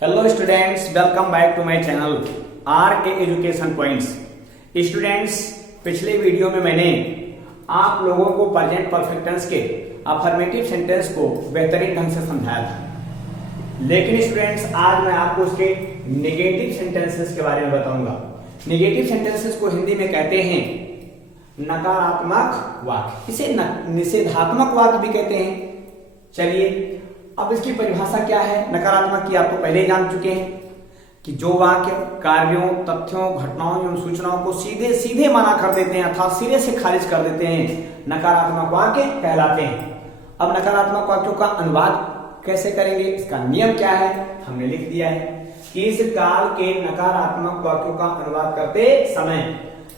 Hello students, welcome back to my channel R K education points. Students, पिछले video में मैंने आप लोगों को प्रेजेंट परफेक्ट टेंस के अफर्मेटिव सेंटेंस को बेहतरीन ढंग से समझाया था, लेकिन स्टूडेंट्स आज मैं आपको उसके नेगेटिव सेंटेंसेस के बारे में बताऊंगा। नेगेटिव सेंटेंसेस को हिंदी में कहते हैं नकारात्मक वाक्य, इसे निषेधात्मक वाक्य भी कहते हैं। चलिए, अब इसकी परिभाषा क्या है नकारात्मक की, आप तो पहले ही जान चुके हैं कि जो वाक्य कार्यों, तथ्यों, घटनाओं एवं सूचनाओं को सीधे सीधे मना कर देते हैं अर्थात सिरे से खारिज कर देते हैं, नकारात्मक वाक्य कहलाते हैं। अब नकारात्मक वाक्यों का अनुवाद कैसे करेंगे, इसका नियम क्या है, हमने लिख दिया है। इस काल के नकारात्मक वाक्यों का अनुवाद करते समय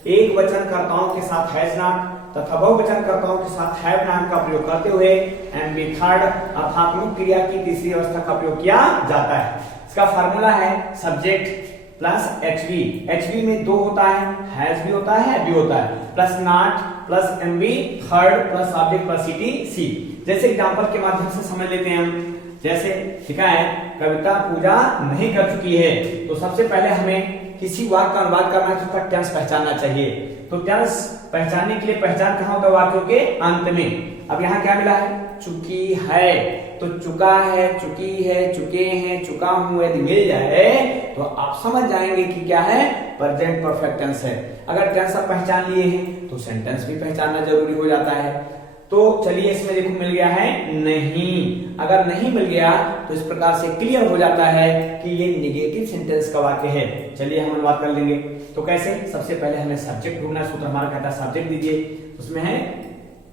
एक वचनकर्ताओं के साथ हैज नॉट तथा बहुवचनकर्ताओं के साथ हैव नॉट का प्रयोग करते हुए एंड बी थर्ड अर्थात मुख्य क्रिया की तीसरी अवस्था का प्रयोग किया जाता है। इसका फार्मूला है सब्जेक्ट प्लस एचवी। एचवी में दो होता है, हैज भी होता है, हैव भी होता है, plus not plus MV third plus object plus CT C. जैसे एग्जांपल के माध्यम से समझ लेते हैं हम। जैसे लिखा है कविता पूजा नहीं कर चुकी है, तो सबसे पहले हमें किसी वाक्य का अनुवाद करना है तो उसका टेंस पहचानना चाहिए। तो टेंस पहचानने के लिए पहचान कहां होता है, वाक्यों के अंत में। अब यहाँ क्या मिला है, चुकी है, तो चुका है, चुकी है, चुके हैं, चुका हूं यदि मिल जाए तो आप समझ जाएंगे कि क्या है, प्रेजेंट परफेक्ट टेंस है। अगर टेंस आप पहचान लिए हैं तो सेंटेंस भी पहचानना जरूरी हो जाता है। तो चलिए, इसमें देखो मिल गया है नहीं। अगर नहीं मिल गया तो इस प्रकार से क्लियर हो जाता है कि ये नेगेटिव सेंटेंस का वाक्य है। चलिए हम अनुवाद कर लेंगे। तो कैसे, सबसे पहले हमें सब्जेक्ट ढूंढना है। सूत्र हमारा कहता है सब्जेक्ट दीजिए, उसमें है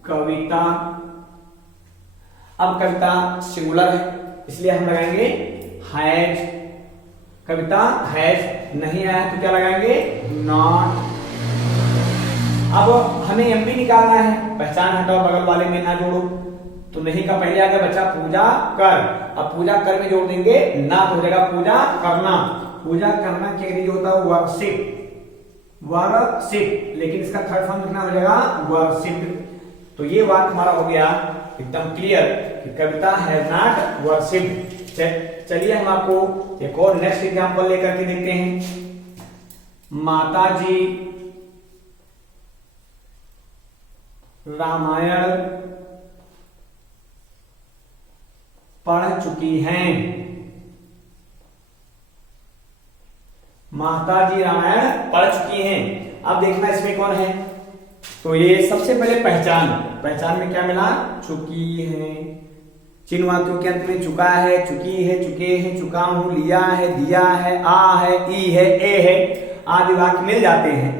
कविता। अब कविता सिंगुलर है इसलिए हम लगाएंगे हैज। कविता हैज नहीं आया तो क्या लगाएंगे, नॉट। अब हमें एम भी निकालना है, पहचान हटाओ, बगल वाले में ना जोड़ो। तो नहीं का पहले आ गया बच्चा पूजा कर। अब पूजा कर में जोड़ देंगे ना तो हो जाएगा पूजा करना। पूजा करना के लिए जो होता है वर्शिप, वर्शिप, लेकिन इसका थर्ड फॉर्म लिखना हो जाएगा वर्शिप। तो ये वाक्य हमारा हो गया एकदम क्लियर कि कविता हैज नॉट वर्शिप। चलिए हम आपको एक और नेक्स्ट एग्जांपल लेकर के देखते हैं। माता जी रामायण पढ़ चुकी हैं। माता जी रामायण पढ़ चुकी हैं। अब देखना इसमें कौन है, तो ये सबसे पहले पहचान। पहचान में क्या मिला, चुकी है। चिन्ह वाक्यों के अंत में चुका है, चुकी है, चुके हैं, चुका हूं, लिया है, दिया है, आ है, ई है, ए है, आदि वाक्य मिल जाते हैं।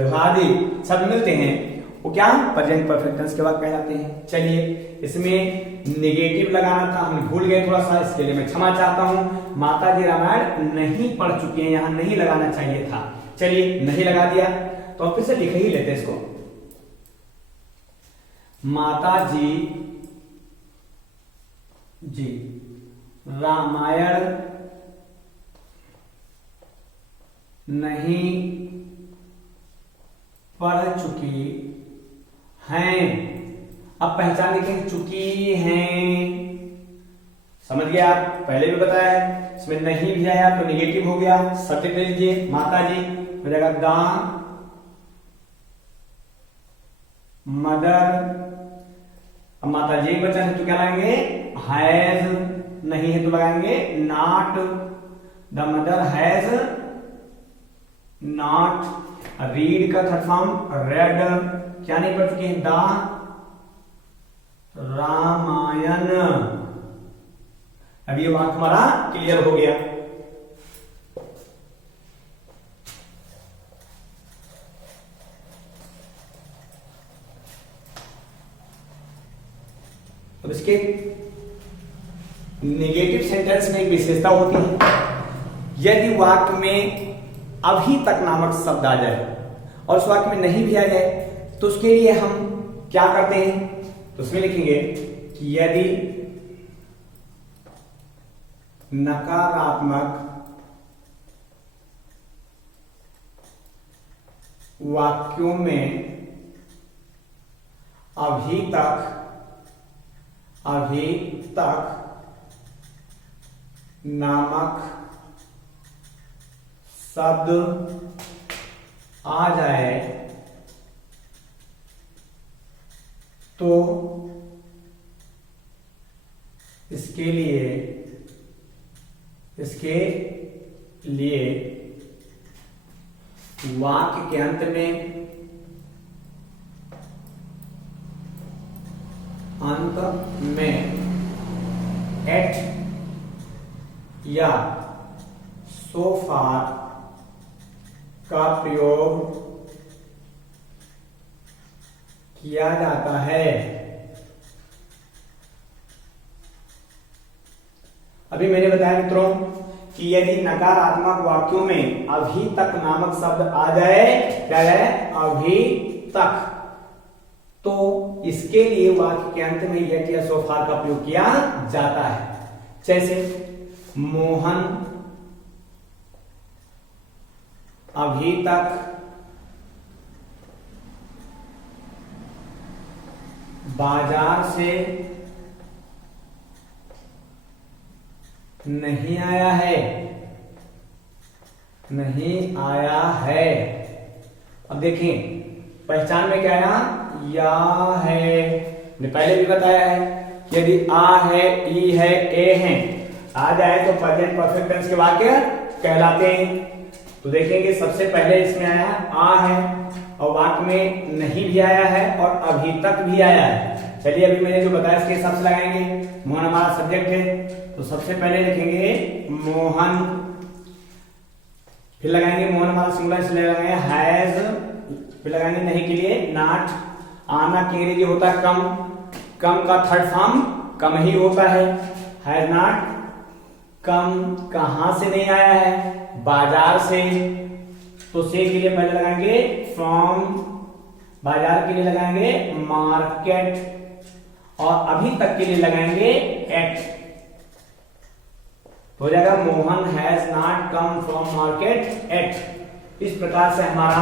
जो आदि शब्द मिलते हैं वो क्या, प्रेजेंट परफेक्ट टेंस के वाक्य कहलाते हैं। चलिए, इसमें नेगेटिव लगाना था, हम भूल गए थोड़ा सा, इसके लिए मैं क्षमा चाहता हूं। माता जी रामायण नहीं पढ़ चुकी हैं, यहां नहीं लगाना चाहिए था। चलिए, नहीं लगा दिया तो अब फिर से लिख ही लेते इसको। माता जी रामायण नहीं पढ़ चुकी हैं। अब पहचान लिखें, चुकी हैं। समझ गए आप, पहले भी बताया है। इसमें नहीं भी आया तो नेगेटिव हो गया। सब्जेक्ट ले लीजिए माता जी, हो जाएगा द मदर। अब माता जी बचा है तो क्या लगाएंगे, हैज। नहीं है तो लगाएंगे not. The mother has not read का थर्ड फॉर्म रेड। क्या नहीं पढ़ चुके हैं, द रामायण। अब ये वाक्य हमारा क्लियर हो गया। अब इसके नेगेटिव सेंटेंस में एक विशेषता होती है, यदि वाक्य में अभी तक नामक शब्द आ जाए और उस वाक्य में नहीं भी आ जाए तो उसके लिए हम क्या करते हैं, तो उसमें लिखेंगे कि यदि नकारात्मक वाक्यों में अभी तक नामक शब्द आ जाए तो इसके लिए वाक्य के अंत में एट या सो फार का प्रयोग किया जाता है। अभी मैंने बताया मित्रों कि यदि नकारात्मक वाक्यों में अभी तक नामक शब्द आ जाए, क्या है, अभी तक, तो इसके लिए वाक्य के अंत में यट या सो फार का प्रयोग किया जाता है। जैसे मोहन अभी तक बाजार से नहीं आया है। अब देखें पहचान में क्या आया, या है। ने पहले भी बताया है यदि आ है, ई है, ए है आ जाए तो प्रेजेंट परफेक्ट टेंस के वाक्य कहलाते हैं। तो देखेंगे सबसे पहले इसमें आया आ है और वाक्य में नहीं भी आया है और अभी तक भी आया है। चलिए अभी मैंने जो बताया इसके हिसाब से लगाएंगे। मोहन हमारा सब्जेक्ट है तो सबसे पहले लिखेंगे मोहन, फिर लगाएंगे मोहन हमारा सिंगुलर इसलिए लगाएंगे हैज, फिर लगाएंगे नहीं के लिए नॉट। आना के अंग्रेजी होता है कम, कम का थर्ड फॉर्म कम ही होता है। हैज नॉट कम, कहां से नहीं आया है, बाजार से, तो से के लिए पहले लगाएंगे फ्रॉम, बाजार के लिए लगाएंगे मार्केट और अभी तक के लिए लगाएंगे एट। तो हो जाएगा Mohan has not come from market at. इस प्रकार से हमारा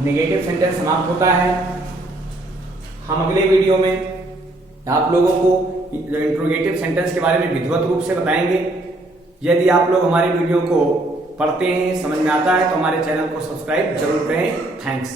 नेगेटिव सेंटेंस समाप्त होता है। हम अगले वीडियो में आप लोगों को इंट्रोगेटिव सेंटेंस के बारे में विधिवत रूप से बताएंगे। यदि आप लोग हमारी वीडियो को पढ़ते हैं, समझ में आता है तो हमारे चैनल को सब्सक्राइब जरूर करें। थैंक्स।